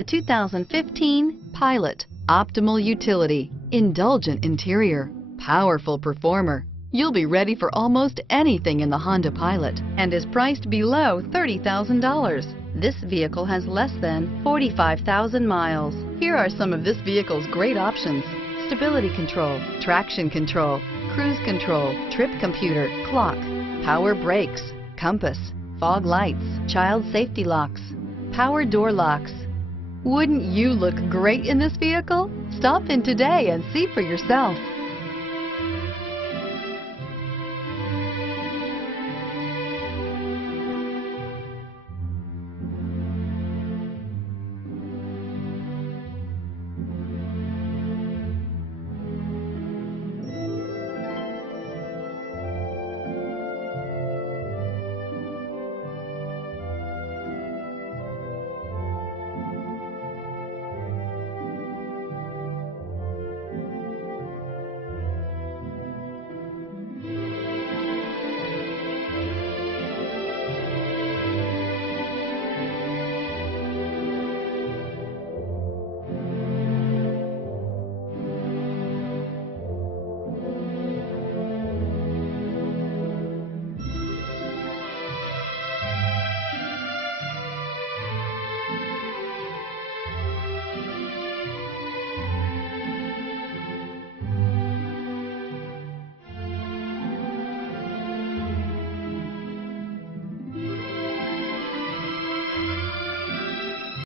The 2015 Pilot. Optimal utility, indulgent interior, powerful performer. You'll be ready for almost anything in the Honda Pilot and is priced below $30,000. This vehicle has less than 45,000 miles. Here are some of this vehicle's great options: stability control, traction control, cruise control, trip computer, clock, power brakes, compass, fog lights, child safety locks, power door locks. Wouldn't you look great in this vehicle? Stop in today and see for yourself.